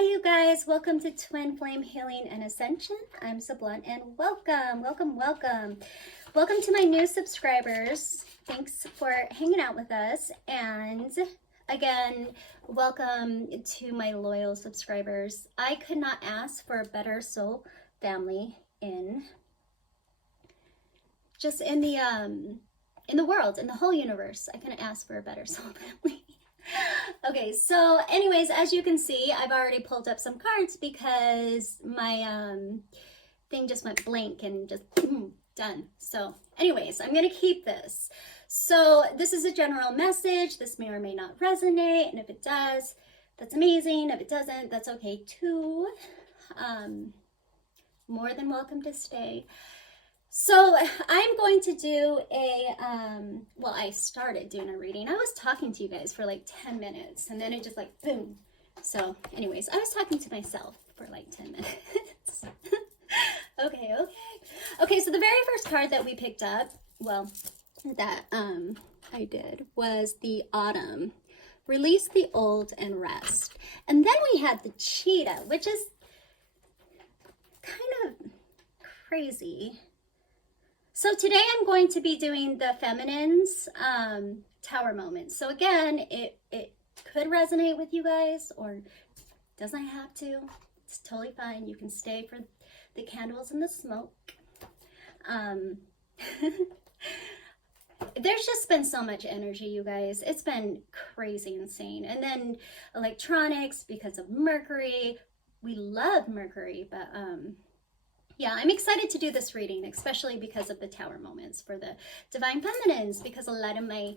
Hi you guys, welcome to Twin Flame Healing and Ascension. I'm Sablon and welcome to my new subscribers. Thanks for hanging out with us, and again, welcome to my loyal subscribers. I could not ask for a better soul family in the world, in the whole universe. I couldn't ask for a better soul family. Okay, so anyways, as you can see, I've already pulled up some cards because my thing just went blank and just done. So anyways, I'm gonna keep this. So this is a general message. This may or may not resonate, and if it does, that's amazing. If it doesn't, that's okay too. More than welcome to stay. So I'm going to do well, I started doing a reading. I was talking to you guys for like 10 minutes and then it just like boom. So anyways, I was talking to myself for like 10 minutes. Okay, so the very first card that we picked up, well, that I did, was the Autumn. Release the old and rest. And then we had the Cheetah, which is kind of crazy. So today I'm going to be doing the Feminine's Tower Moment. So again, it could resonate with you guys or doesn't have to. It's totally fine. You can stay for the candles and the smoke. There's just been so much energy, you guys. It's been crazy insane. And then electronics because of Mercury. We love Mercury, but yeah, I'm excited to do this reading, especially because of the Tower Moments for the Divine Feminines, because a lot of my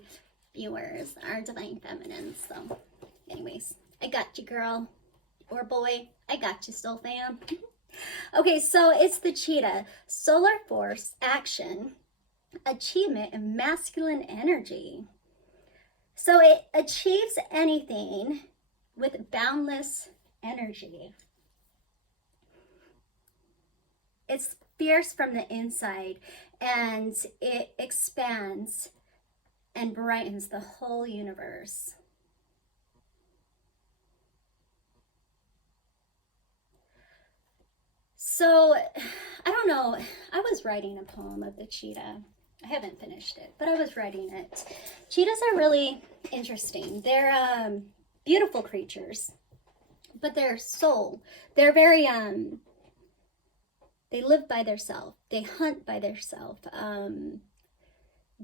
viewers are Divine Feminines. So anyways, I got you, girl or boy. I got you, soul fam. Okay, so it's the Cheetah. Solar force, action, achievement, and masculine energy. So it achieves anything with boundless energy. It's fierce from the inside, and it expands and brightens the whole universe. So, I don't know, I was writing a poem of the cheetah. I haven't finished it, but I was writing it. Cheetahs are really interesting. They're beautiful creatures, but their soul, they're very they live by themselves. They hunt by themselves.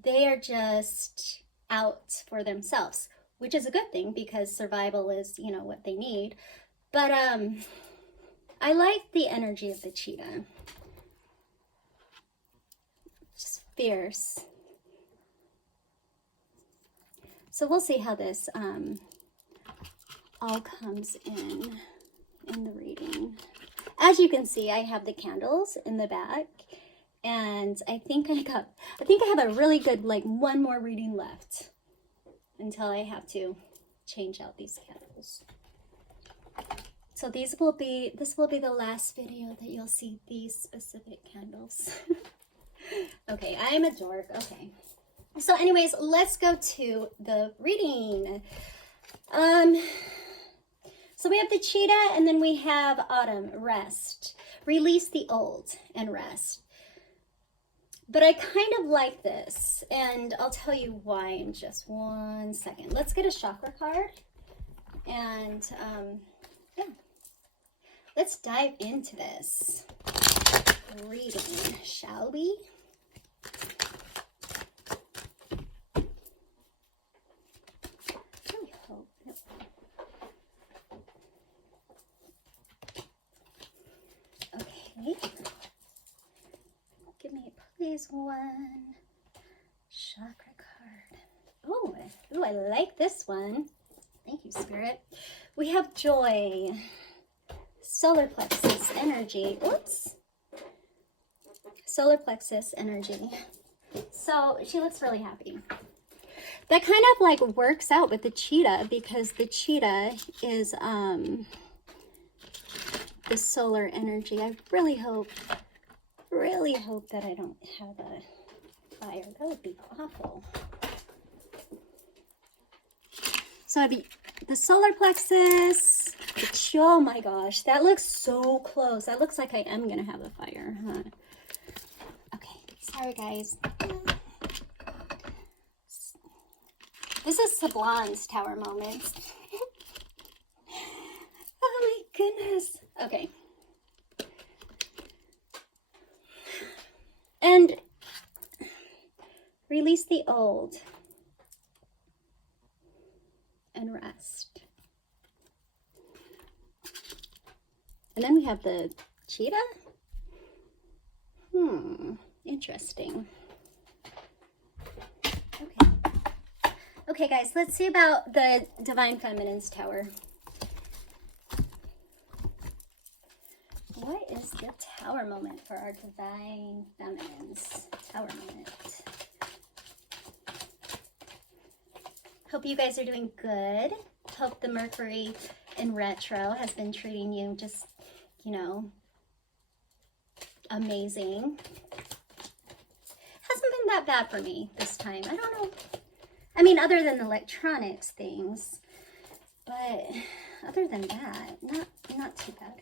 They are just out for themselves, which is a good thing because survival is, you know, what they need. But I like the energy of the cheetah. Just fierce. So we'll see how this all comes in the reading. As you can see, I have the candles in the back, and I think I have a really good, like, one more reading left until I have to change out these candles. So this will be the last video that you'll see these specific candles. Okay, I am a dork. Okay. So anyways, let's go to the reading. So we have the Cheetah, and then we have Autumn, rest. Release the old and rest. But I kind of like this, and I'll tell you why in just one second. Let's get a chakra card, and yeah, let's dive into this reading, shall we? Give me, please, one chakra card. Oh, I like this one. Thank you, Spirit. We have joy, solar plexus energy. Oops. Solar plexus energy. So she looks really happy. That kind of like works out with the cheetah because the cheetah is the solar energy. I really hope that I don't have a fire. That would be awful. So the solar plexus, the Oh my gosh, that looks so close. That looks like I am gonna have a fire, huh? Okay, sorry guys. This is Sablon's Tower Moments. Oh my goodness. Okay. And release the old and rest. And then we have the cheetah. Interesting. Okay. Okay, guys, let's see about the Divine Feminine's Tower. What is the Tower moment for our Divine Feminine's Tower moment? Hope you guys are doing good. Hope the Mercury in retro has been treating you just, you know, amazing. Hasn't been that bad for me this time. I don't know. I mean, other than the electronics things, but other than that, not too bad.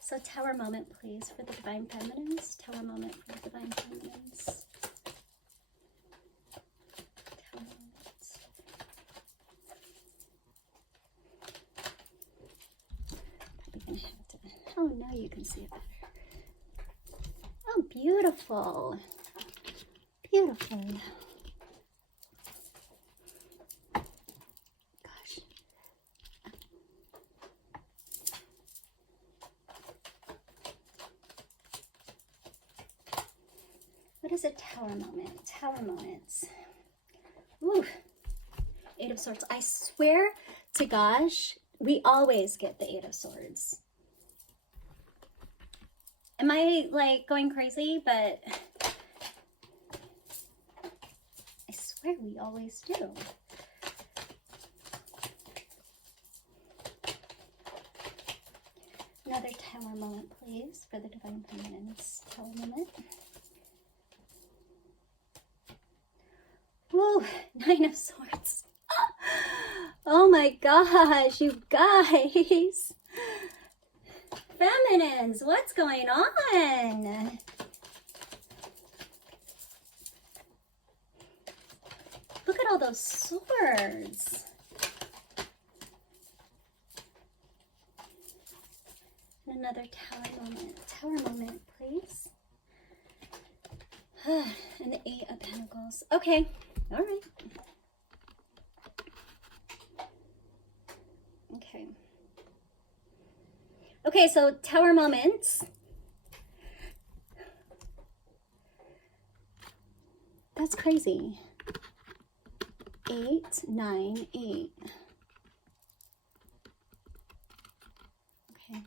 So Tower moment, please, for the Divine Feminines. Tower moment for the Divine Feminines. Tower moments. Probably gonna have to. Oh, now you can see it better. Oh, beautiful. Beautiful. Gosh. What is a tower moment? Tower moments. Ooh. Eight of Swords. I swear to gosh, we always get the Eight of Swords. Am I like going crazy? But I swear we always do. Another tower moment, please, for the Divine Feminine's tower moment. Woo, Nine of Swords. Oh my gosh, you guys. Feminines, what's going on? Look at all those swords. And another tower moment. Tower moment, please. And the Eight of Pentacles. Okay, all right. Okay. Okay, so tower moments. That's crazy. 8, 9, 8. Okay.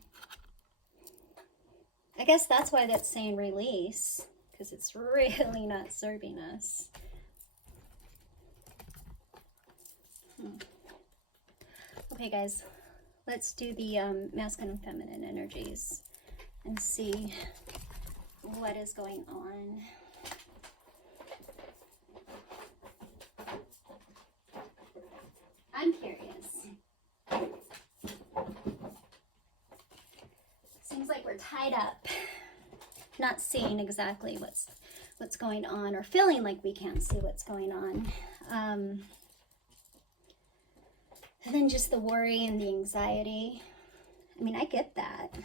I guess that's why that's saying release, because it's really not serving us. Okay, guys, let's do the masculine and feminine energies and see what is going on. I'm curious. Seems like we're tied up, not seeing exactly what's going on, or feeling like we can't see what's going on. And then just the worry and the anxiety. I mean, I get that.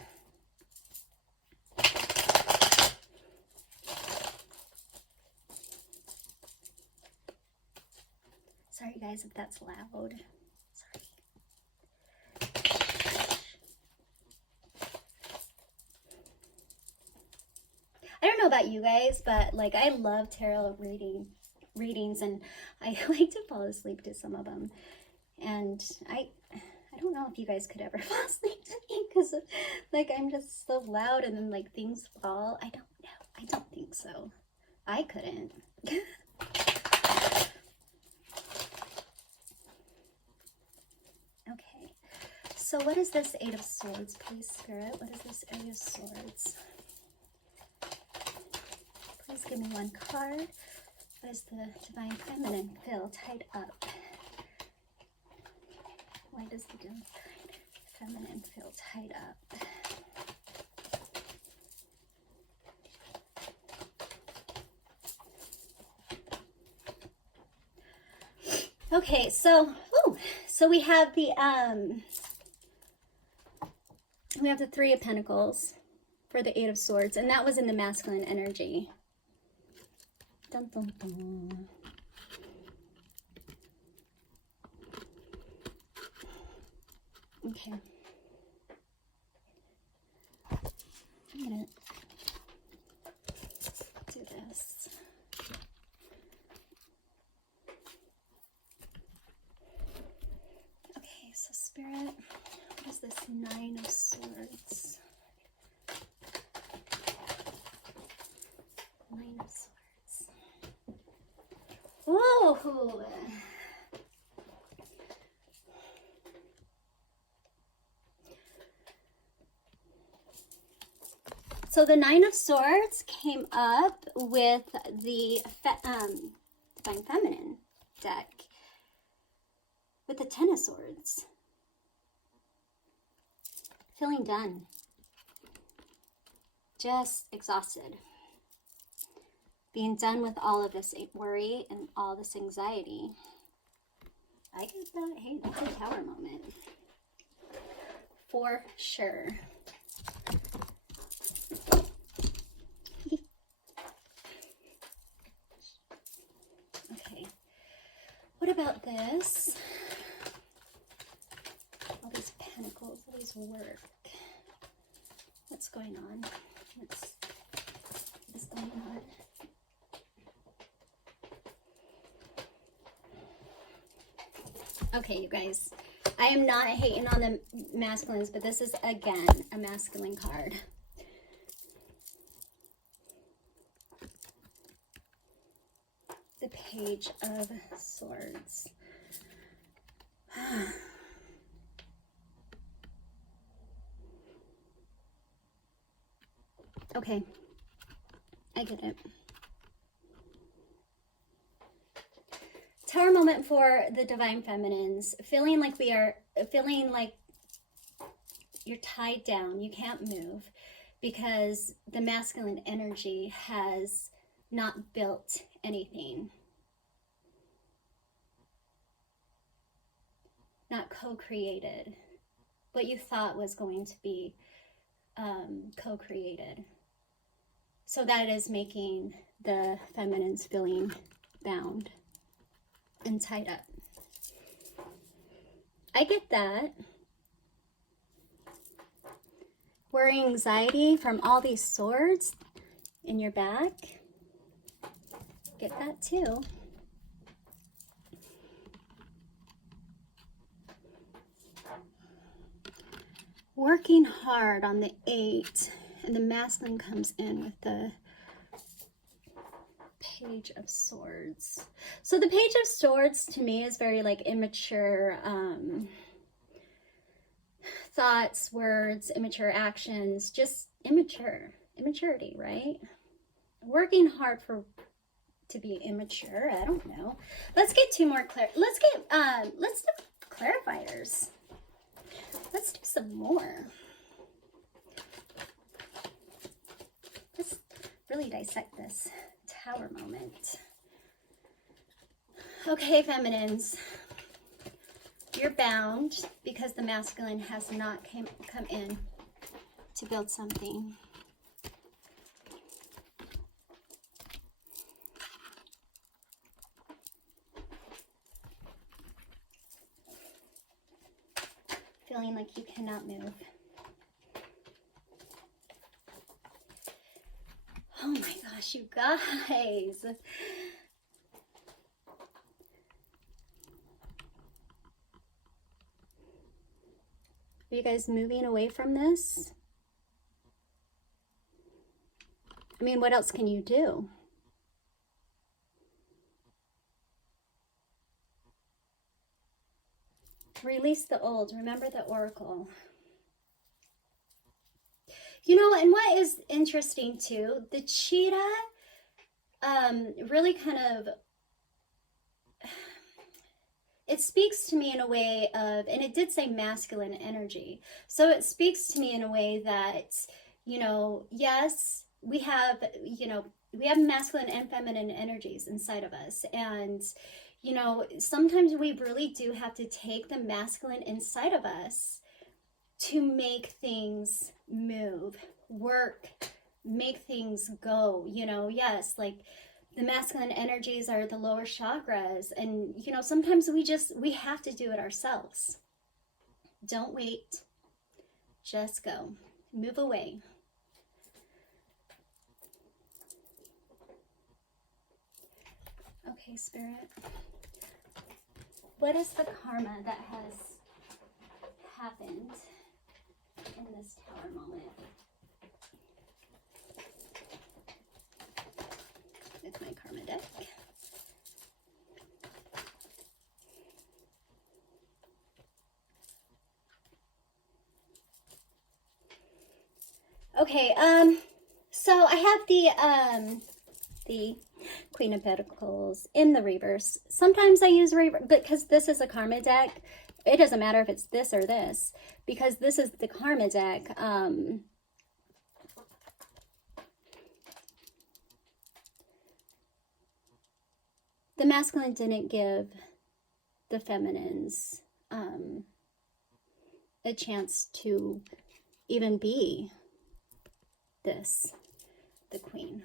Sorry guys if that's loud. Sorry. I don't know about you guys, but like I love tarot readings, and I like to fall asleep to some of them. And I don't know if you guys could ever fall asleep to me, because like I'm just so loud and then like things fall. I don't know. I don't think so. I couldn't. Okay. So what is this Eight of Swords, please, Spirit? What is this Eight of Swords? Please give me one card. What is the Divine Feminine feel tied up? Why does the Divine tied up. Okay, so we have the Three of Pentacles for the Eight of Swords, and that was in the masculine energy. Dun, dun, dun. Okay. I'm gonna do this. Okay, so Spirit, what is this Nine of Swords? Nine of Swords. Whoa! So the Nine of Swords came up with the Divine Feminine deck with the Ten of Swords. Feeling done. Just exhausted. Being done with all of this worry and all this anxiety. I get that. Hey, that's a Tower moment. For sure. Okay. What about this? All these pentacles, all these work. What's going on? What is going on? Okay, you guys, I am not hating on the masculines, but this is, again, a masculine card. The Page of Swords. Okay, I get it. Tower moment for the Divine Feminines. Feeling like you're tied down. You can't move because the masculine energy has not built anything. Not co-created. What you thought was going to be co-created. So that is making the feminines feeling bound and tied up. I get that. Worry, anxiety from all these swords in your back. Get that too. Working hard on the 8, and the masculine comes in with the Page of Swords. So the Page of Swords to me is very like immature thoughts, words, immature actions, just immaturity, right? Working hard to be immature. I don't know. Let's get two more let's do clarifiers. Let's do some more. Let's really dissect this Tower moment. Okay, feminines. You're bound because the masculine has not come in to build something. Feeling like you cannot move. Oh my gosh, you guys. Are you guys moving away from this? I mean, what else can you do? Release the old. Remember the oracle. You know, and what is interesting too, the cheetah really kind of, it speaks to me in a way of, and it did say masculine energy. So it speaks to me in a way that, yes, we have, we have masculine and feminine energies inside of us. And, sometimes we really do have to take the masculine inside of us to make things move, work, make things go, yes, like the masculine energies are the lower chakras. And, sometimes we have to do it ourselves. Don't wait. Just go. Move away. Okay, Spirit. What is the karma that has happened in this Tower moment? With my karma deck. Okay, so I have the Queen of Pentacles in the reverse. Sometimes I use reverse, because this is a karma deck. It doesn't matter if it's this or this, because this is the karma deck. The masculine didn't give the feminines a chance to even be this, the Queen.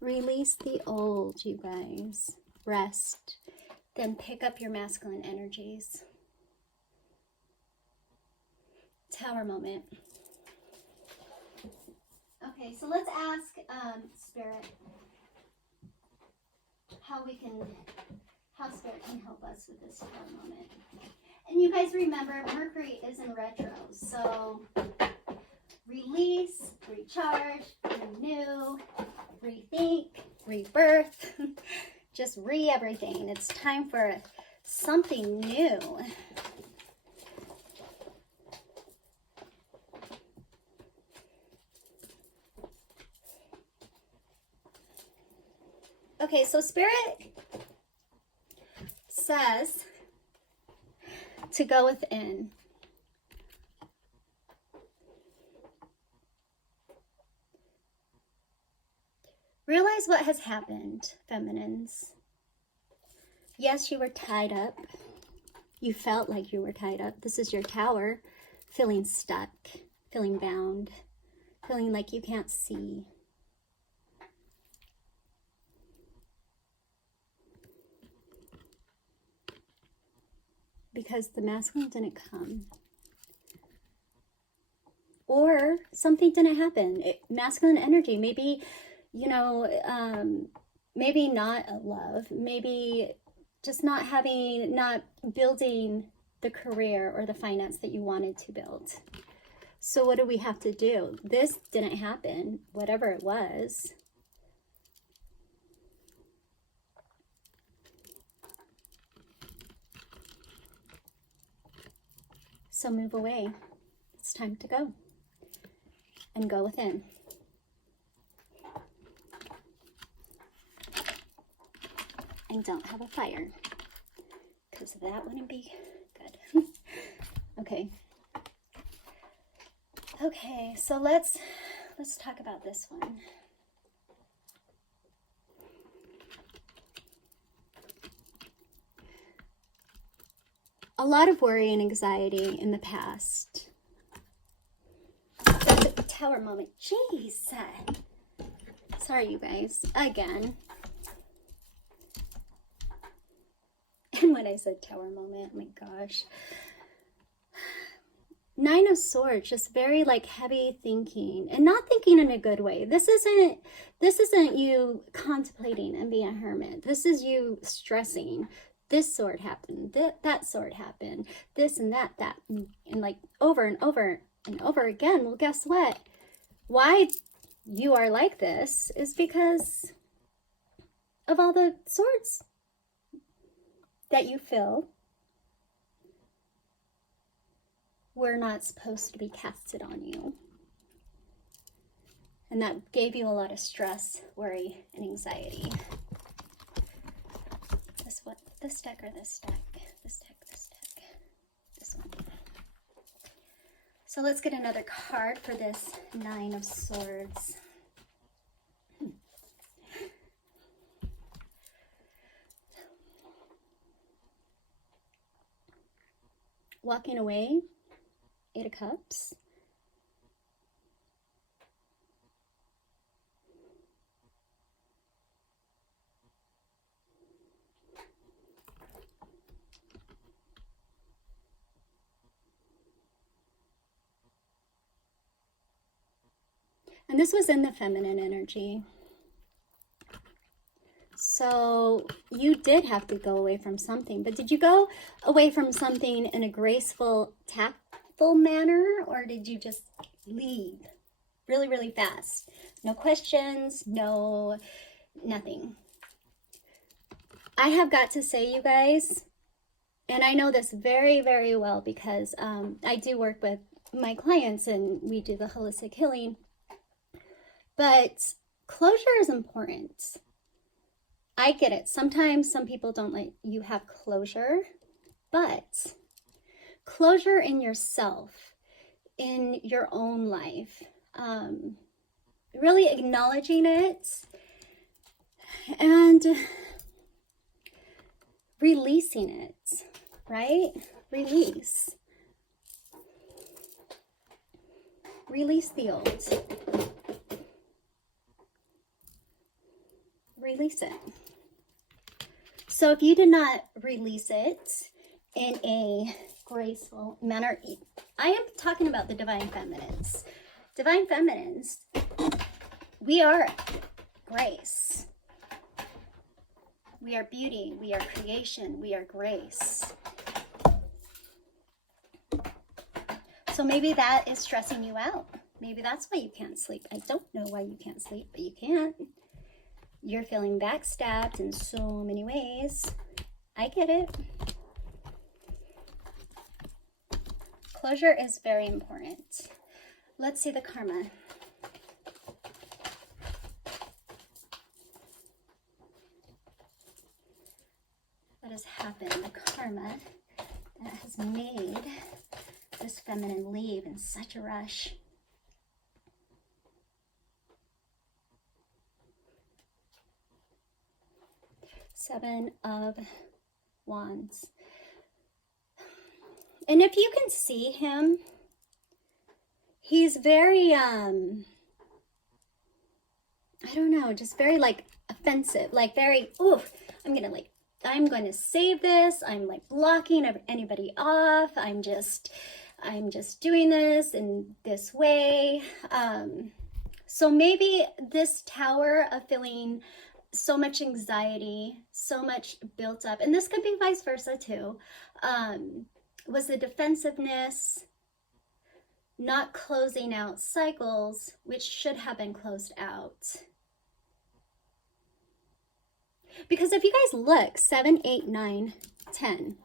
Release the old, you guys. Rest. Then pick up your masculine energies. Tower moment. Okay, so let's ask Spirit how Spirit can help us with this Tower moment. And you guys remember, Mercury is in retro, so release, recharge, renew, rethink, rebirth, just everything. It's time for something new. Okay, so Spirit says to go within. Realize what has happened, feminines. Yes, you were tied up. You felt like you were tied up. This is your Tower, feeling stuck, feeling bound, feeling like you can't see. Because the masculine didn't come. Or something didn't happen. Masculine energy, maybe, maybe not a love, maybe just not building the career or the finance that you wanted to build. So what do we have to do? This didn't happen, whatever it was. So move away. It's time to go. And go within. And don't have a fire, because that wouldn't be good. Okay. Okay, so let's talk about this one. A lot of worry and anxiety in the past. That's a Tower moment. Jeez. Sorry, you guys. Again. And when I said Tower moment, oh my gosh. Nine of Swords, just very like heavy thinking, and not thinking in a good way. This isn't you contemplating and being a hermit. This is you stressing. This sword happened, that sword happened, this and that, and like over and over and over again. Well, guess what? Why you are like this is because of all the swords that you feel were not supposed to be casted on you. And that gave you a lot of stress, worry, and anxiety. This deck or this deck? This deck, this deck. This one. So let's get another card for this Nine of Swords. Walking away, Eight of Cups. And this was in the feminine energy. So you did have to go away from something, but did you go away from something in a graceful, tactful manner, or did you just leave really, really fast? No questions, nothing. I have got to say, you guys, and I know this very, very well because I do work with my clients and we do the holistic healing. But closure is important. I get it. Sometimes some people don't let you have closure, but closure in yourself, in your own life, really acknowledging it and releasing it, right? Release the old. Release it. So if you did not release it in a graceful manner, I am talking about the divine feminines. Divine feminines, we are grace. We are beauty. We are creation. We are grace. So maybe that is stressing you out. Maybe that's why you can't sleep. I don't know why you can't sleep, but you can't. You're feeling backstabbed in so many ways. I get it. Closure is very important. Let's see the karma. What has happened? The karma that has made this feminine leave in such a rush. Seven of Wands. And if you can see him, he's very, I don't know, just very like offensive, like very, oof, I'm going to save this. I'm like blocking anybody off. I'm just doing this in this way. So maybe this tower of feeling so much anxiety, so much built up, and this could be vice versa too, was the defensiveness, not closing out cycles, which should have been closed out. Because if you guys look, 7, 8, 9, 10.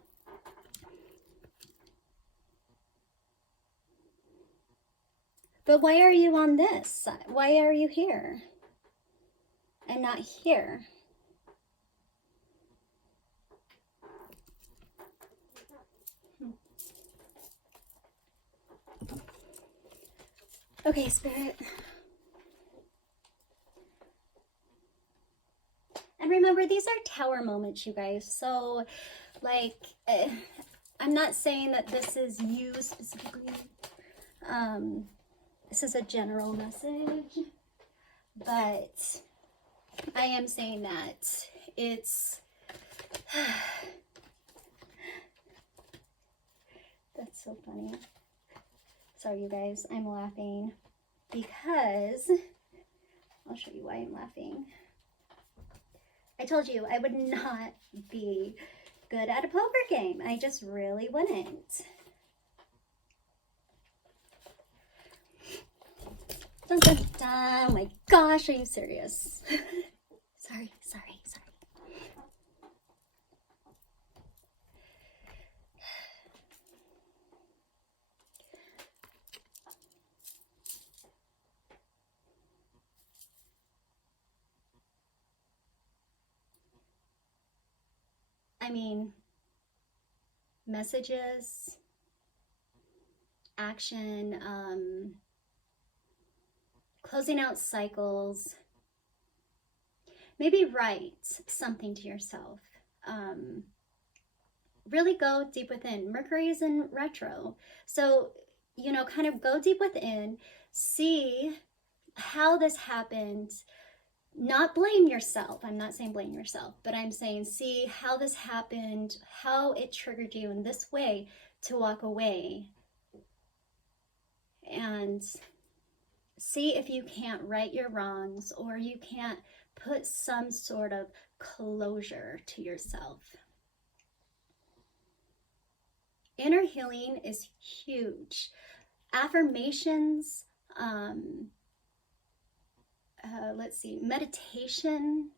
But why are you on this side? Why are you here and not here? Okay, Spirit. And remember, these are tower moments, you guys. So, like, I'm not saying that this is you specifically. This is a general message. But I am saying that it's... That's so funny. Sorry, you guys. I'm laughing because... I'll show you why I'm laughing. I told you I would not be good at a poker game. I just really wouldn't. Dun, dun, dun. Oh my gosh, are you serious? Sorry. I mean, messages, action, closing out cycles, maybe write something to yourself. Really go deep within. Mercury is in retro. So, you know, kind of go deep within, see how this happened. Not blame yourself. I'm not saying blame yourself, but I'm saying see how this happened, how it triggered you in this way to walk away. And see if you can't right your wrongs, or you can't put some sort of closure to yourself. Inner healing is huge. Affirmations, let's see, meditation.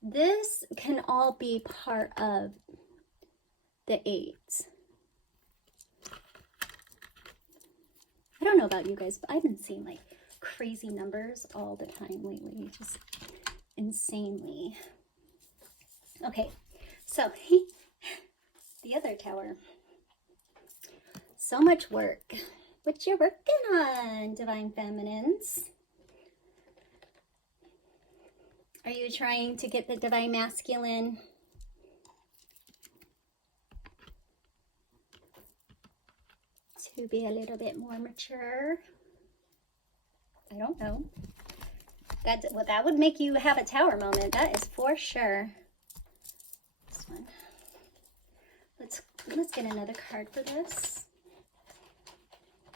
This can all be part of the 8. I don't know about you guys, but I've been seeing like crazy numbers all the time lately, just insanely. Okay, so the other tower. So much work. What you working on, Divine Feminines? Are you trying to get the Divine Masculine? To be a little bit more mature? I don't know. That would make you have a tower moment. That is for sure. This one. Let's get another card for this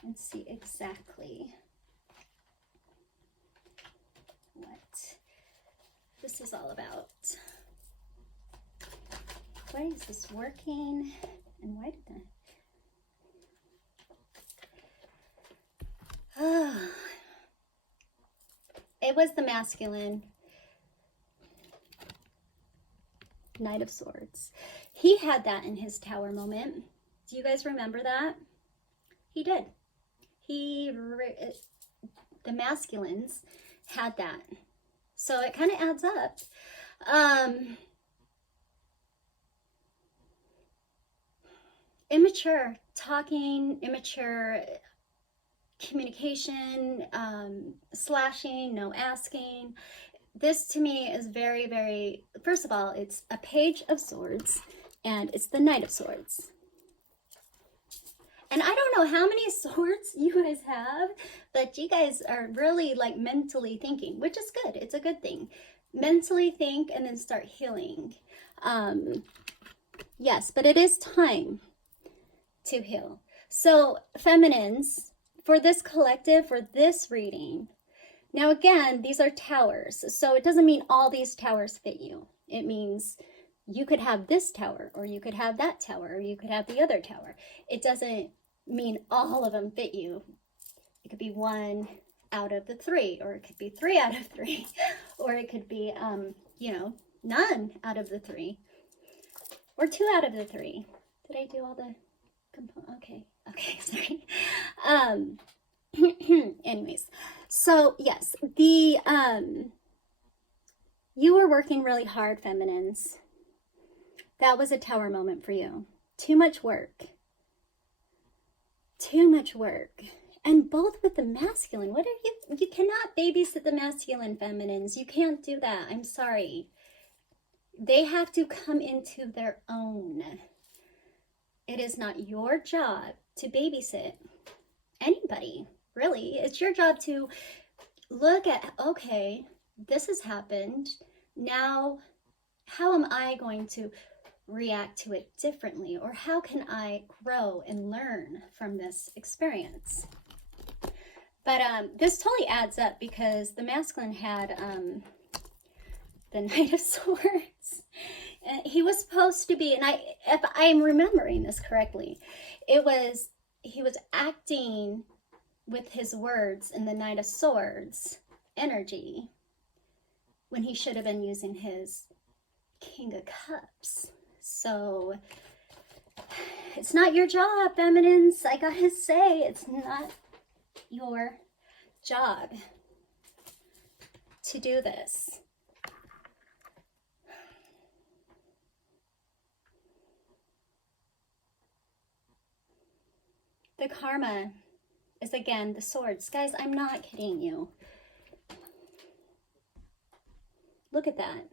and see exactly what this is all about. Why is this working? And why did that? It was the masculine. Knight of Swords. He had that in his tower moment. Do you guys remember that? He did. The masculines had that. So it kind of adds up. Immature talking, immature communication, slashing, no asking. This to me is very, very, first of all, it's a Page of Swords and it's the Knight of Swords. And I don't know how many swords you guys have, but you guys are really like mentally thinking, which is good. It's a good thing. Mentally think and then start healing. Yes, but it is time to heal. So feminines, for this collective, for this reading, now again, these are towers. So it doesn't mean all these towers fit you. It means you could have this tower, or you could have that tower, or you could have the other tower. It doesn't mean all of them fit you. It could be 1 out of the 3, or it could be 3 out of 3, or it could be, you know, none out of the 3, or 2 out of the 3. Did I do all the components? Okay, sorry. Anyways, so yes, you were working really hard, feminines. That was a tower moment for you. Too much work. Too much work. And both with the masculine. What are you cannot babysit the masculine, feminines. You can't do that. I'm sorry. They have to come into their own. It is not your job to babysit anybody, really. It's your job to look at, okay, this has happened. Now, how am I going to react to it differently? Or how can I grow and learn from this experience? But this totally adds up, because the masculine had the Knight of Swords. And he was supposed to be, and if I'm remembering this correctly, he was acting with his words in the Knight of Swords energy when he should have been using his King of Cups. So it's not your job, feminines. I gotta say, it's not your job to do this. The karma is, again, the swords. Guys, I'm not kidding you. Look at that.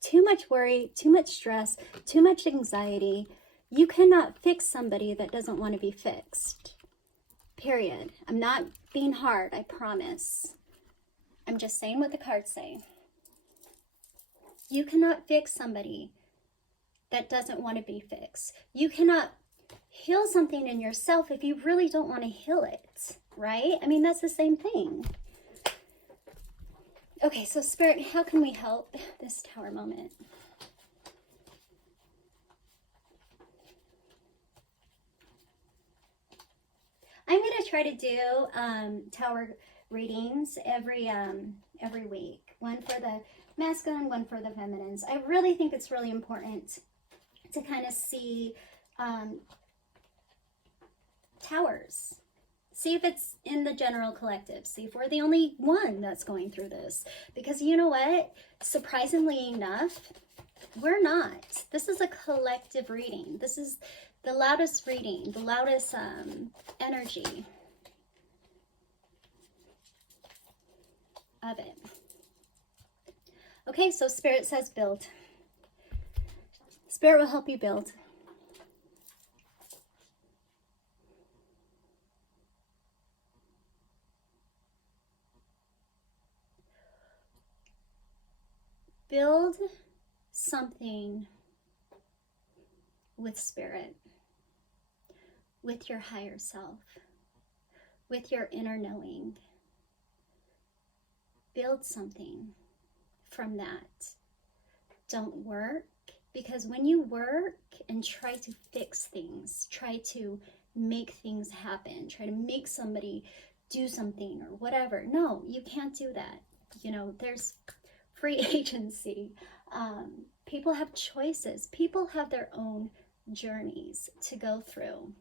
Too much worry, too much stress, too much anxiety. You cannot fix somebody that doesn't want to be fixed. Period. I'm not being hard, I promise. I'm just saying what the cards say. You cannot fix somebody that doesn't want to be fixed. You cannot heal something in yourself if you really don't want to heal it, right? I mean, that's the same thing. Okay, so Spirit, how can we help this Tower moment? I'm going to try to do Tower readings every week. One for the masculine, one for the feminines. I really think it's really important to kind of see towers. See if it's in the general collective. See if we're the only one that's going through this. Because you know what? Surprisingly enough, we're not. This is a collective reading. This is the loudest reading, the loudest energy of it. Okay, so Spirit says build. Spirit will help you build. Build something with Spirit, with your higher self, with your inner knowing. Build something from that. Don't work, because when you work and try to fix things, try to make things happen, try to make somebody do something or whatever, no, you can't do that. You know, there's free agency. People have choices. People have their own journeys to go through.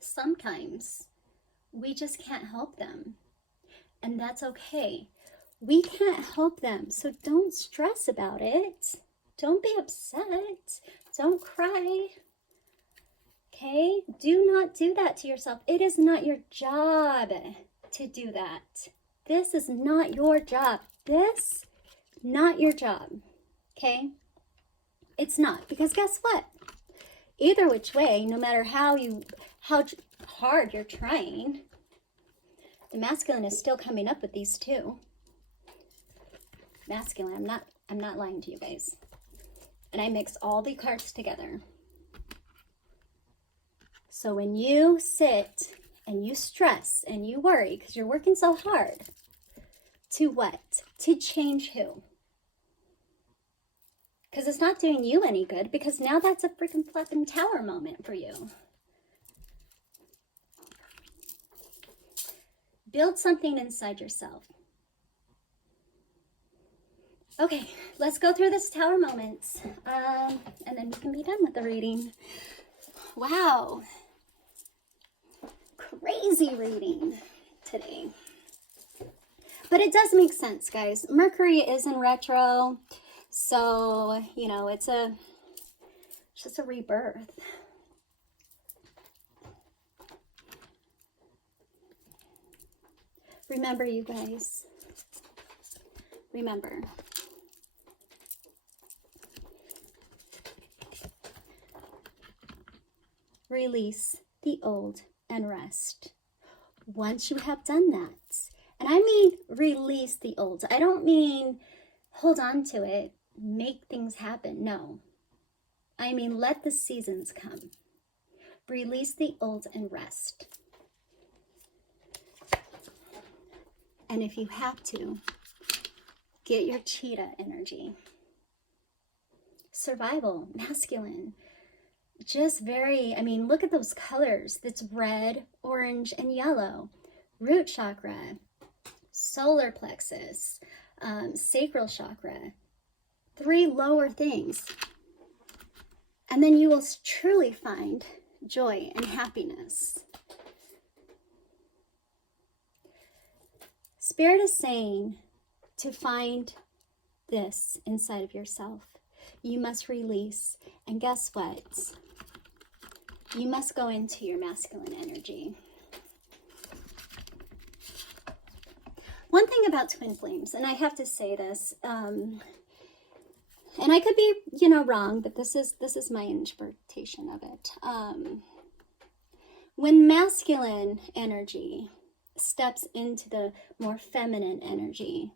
Sometimes we just can't help them, and that's okay. We can't help them, so don't stress about it. Don't be upset. Don't cry. Okay? Do not do that to yourself. It is not your job to do that. This is not your job. This, not your job. Okay? It's not, because guess what? Either which way, no matter how hard you're trying, the masculine is still coming up with these two. Masculine, I'm not lying to you guys. And I mix all the cards together. So when you sit and you stress and you worry because you're working so hard, to what? To change who? Because it's not doing you any good, because now that's a freaking flipping tower moment for you. Build something inside yourself. Okay, let's go through this tower moments, and then we can be done with the reading. Wow. Crazy reading today. But it does make sense, guys. Mercury is in retro, so, you know, it's just a rebirth. Remember, you guys. Remember. Release the old and rest. Once you have done that, and I mean release the old. I don't mean hold on to it, make things happen. No. I mean let the seasons come. Release the old and rest. And if you have to, get your cheetah energy. Survival, masculine. Just very, I mean, look at those colors. It's red, orange, and yellow. Root chakra, solar plexus, sacral chakra. 3 lower things. And then you will truly find joy and happiness. Spirit is saying to find this inside of yourself. You must release. And guess what? You must go into your masculine energy. One thing about twin flames, and I have to say this, and I could be, wrong, but this is my interpretation of it. When masculine energy steps into the more feminine energy,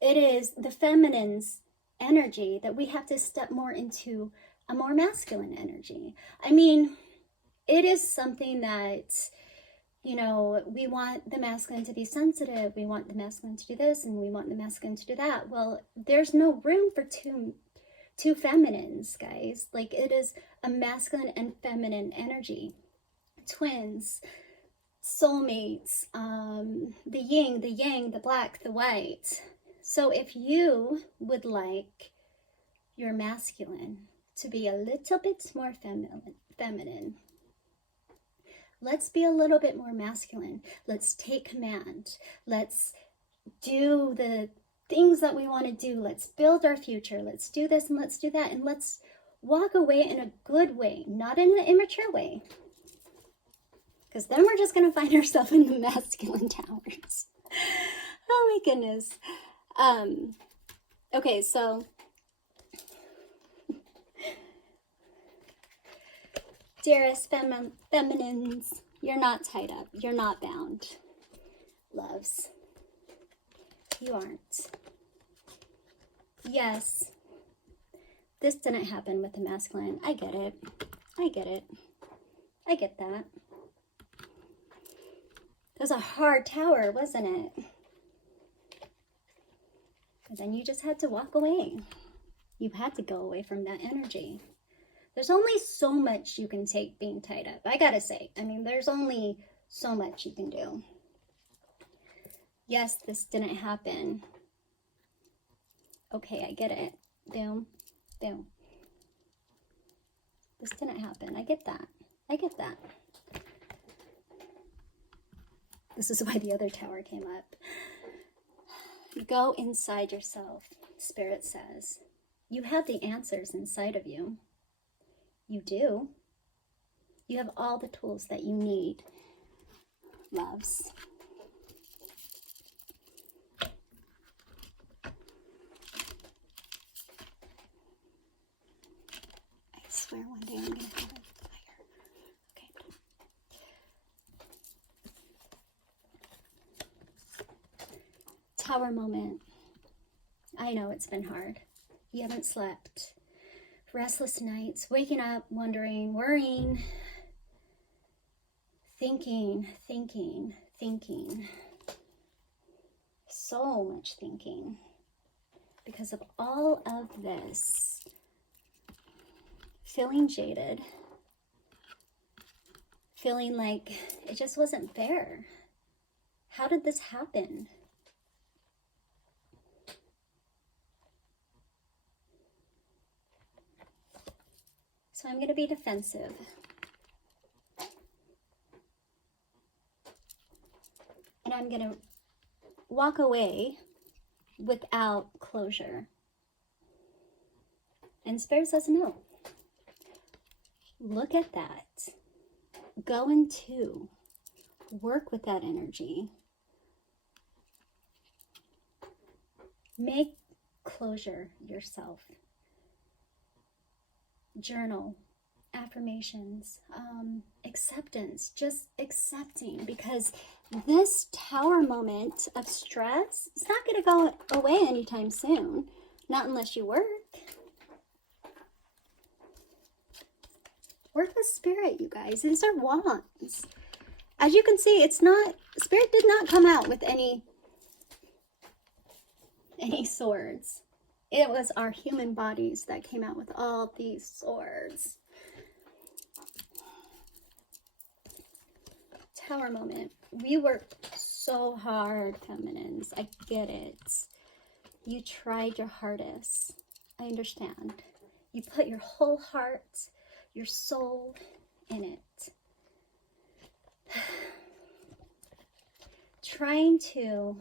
it is the feminine's energy that we have to step more into a more masculine energy. I mean, it is something that, we want the masculine to be sensitive, we want the masculine to do this, and we want the masculine to do that. Well, there's no room for two feminines, guys. Like, it is a masculine and feminine energy. Twins, soulmates, the yin, the yang, the black, the white. So if you would like your masculine to be a little bit more feminine, let's be a little bit more masculine. Let's take command. Let's do the things that we want to do. Let's build our future. Let's do this and let's do that. And let's walk away in a good way, not in an immature way. Because then we're just going to find ourselves in the masculine towers. Oh my goodness. Okay, so dearest feminines, you're not tied up. You're not bound. Loves, you aren't. Yes, this didn't happen with the masculine. I get it. I get it. I get that. It was a hard tower, wasn't it? And then you just had to walk away. You had to go away from that energy. There's only so much you can take being tied up. I gotta say, there's only so much you can do. Yes, this didn't happen. Okay, I get it. Boom, boom. This didn't happen. I get that. I get that. This is why the other tower came up. Go inside yourself, Spirit says. You have the answers inside of you. You do. You have all the tools that you need, loves. I swear one day I'm going to have a fire. Okay. Tower moment. I know it's been hard. You haven't slept. Restless nights, waking up, wondering, worrying, thinking. So much thinking. Because of all of this, feeling jaded, feeling like it just wasn't fair. How did this happen? So I'm going to be defensive. And I'm going to walk away without closure. And Spirit says no. Look at that. Go into, work with that energy. Make closure yourself. Journal, affirmations, acceptance, just accepting, because this tower moment of stress is not going to go away anytime soon, not unless you work. Work with Spirit, you guys. These are wands. As you can see, it's not, Spirit did not come out with any swords. It was our human bodies that came out with all these swords. Tower moment. We worked so hard, feminines. I get it. You tried your hardest. I understand. You put your whole heart, your soul in it. Trying to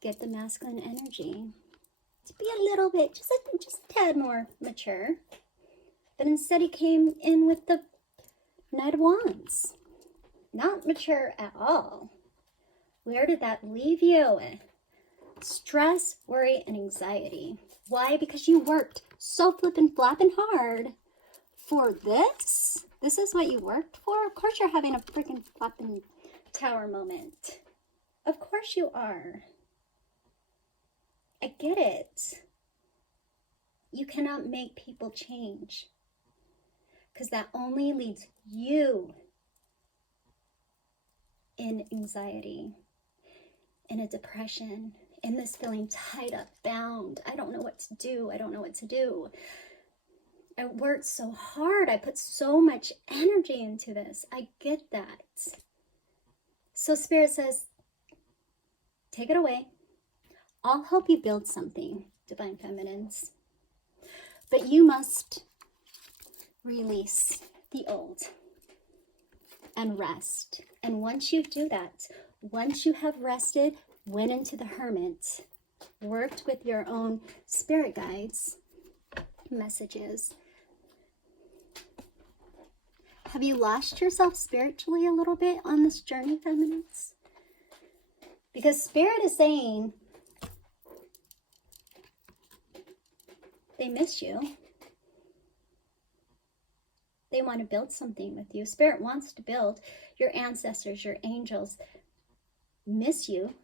get the masculine energy to be a little bit, just a tad more mature. But instead he came in with the Knight of Wands. Not mature at all. Where did that leave you? Stress, worry, and anxiety. Why? Because you worked so flapping hard for this? This is what you worked for? Of course you're having a freaking flapping tower moment. Of course you are. I get it. You cannot make people change, because that only leads you in anxiety, in a depression, in this feeling tied up, bound. I don't know what to do. I don't know what to do. I worked so hard. I put so much energy into this. I get that. So Spirit says, take it away. I'll help you build something, Divine Feminines. But you must release the old and rest. And once you do that, once you have rested, went into the hermit, worked with your own spirit guides, messages, have you lost yourself spiritually a little bit on this journey, feminines? Because Spirit is saying they miss you. They want to build something with you. Spirit wants to build. Your ancestors, your angels miss you.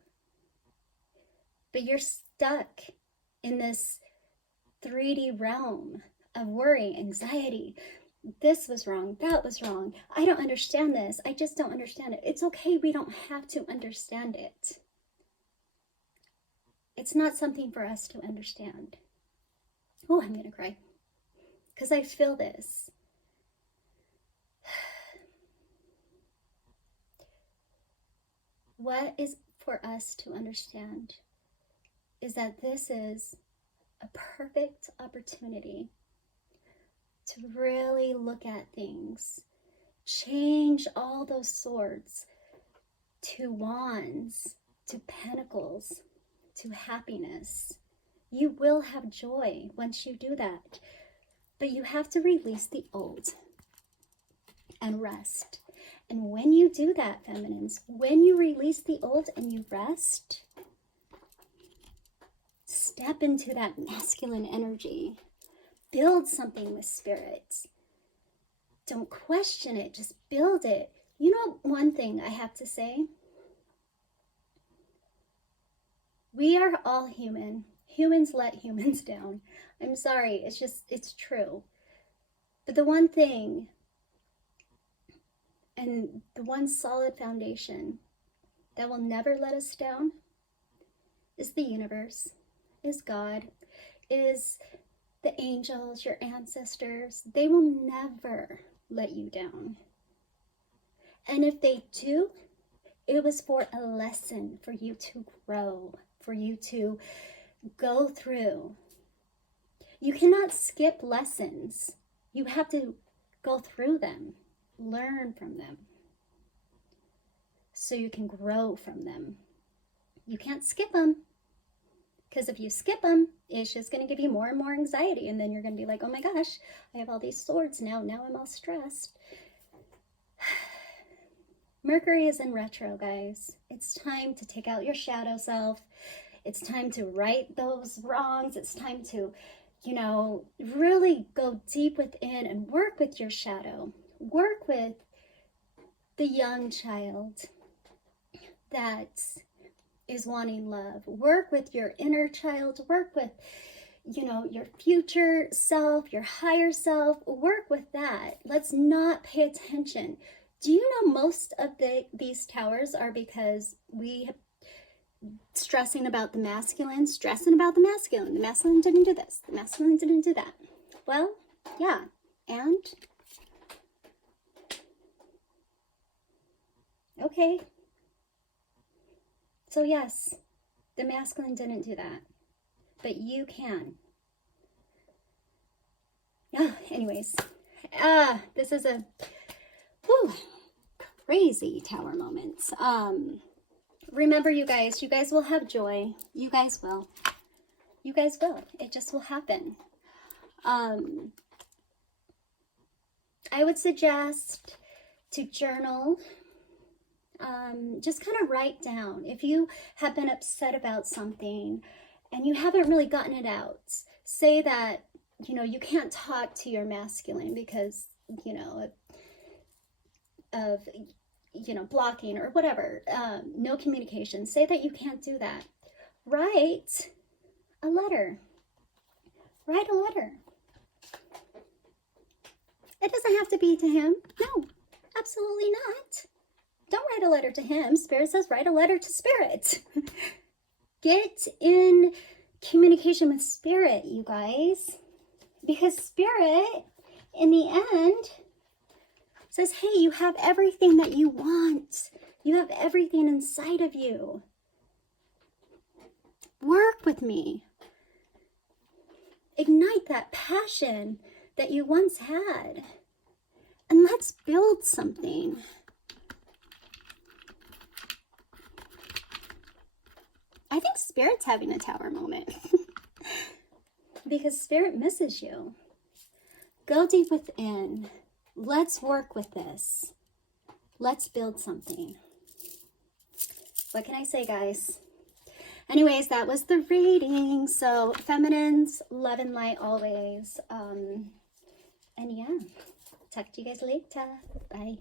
But you're stuck in this 3D realm of worry, anxiety. This was wrong. That was wrong. I don't understand this. I just don't understand it. It's okay. We don't have to understand it. It's not something for us to understand. Oh, I'm going to cry because I feel this. What is for us to understand is that this is a perfect opportunity to really look at things, change all those swords to wands, to pentacles, to happiness. You will have joy once you do that, but you have to release the old and rest. And when you do that, feminines, when you release the old and you rest, step into that masculine energy. Build something with Spirit. Don't question it, just build it. You know, one thing I have to say, we are all human. Humans let humans down. I'm sorry, it's true. But the one thing, and the one solid foundation that will never let us down is the universe, is God, is the angels, your ancestors. They will never let you down. And if they do, it was for a lesson, for you to grow, for you to go through. You cannot skip lessons. You have to go through them, learn from them, so you can grow from them. You can't skip them. Because if you skip them, it's just going to give you more and more anxiety. And then you're going to be like, oh my gosh, I have all these swords now. Now I'm all stressed. Mercury is in retro, guys. It's time to take out your shadow self. It's time to right those wrongs. It's time to, really go deep within and work with your shadow. Work with the young child that is wanting love. Work with your inner child. Work with, your future self, your higher self. Work with that. Let's not pay attention. Do you know most of these towers are because we have stressing about the masculine, The masculine didn't do this. The masculine didn't do that. Well, yeah. And? Okay. So yes, the masculine didn't do that, but you can. Anyways, this is a crazy tower moment. Remember, you guys will have joy. You guys will. It just will happen. I would suggest to journal. Just kind of write down if you have been upset about something and you haven't really gotten it out. Say that, you know, you can't talk to your masculine because, you know, of you know, blocking or whatever, no communication. Say that you can't do that. Write a letter. Write a letter. It doesn't have to be to him. No, absolutely not. Don't write a letter to him. Spirit says write a letter to Spirit. Get in communication with Spirit, you guys. Because Spirit, in the end, says, hey, you have everything that you want. You have everything inside of you. Work with me. Ignite that passion that you once had. And let's build something. I think Spirit's having a tower moment. Because Spirit misses you. Go deep within. Let's work with this. Let's build something. What can I say, guys? Anyways, that was the reading. So, feminines, love and light always. And yeah, talk to you guys later. Bye.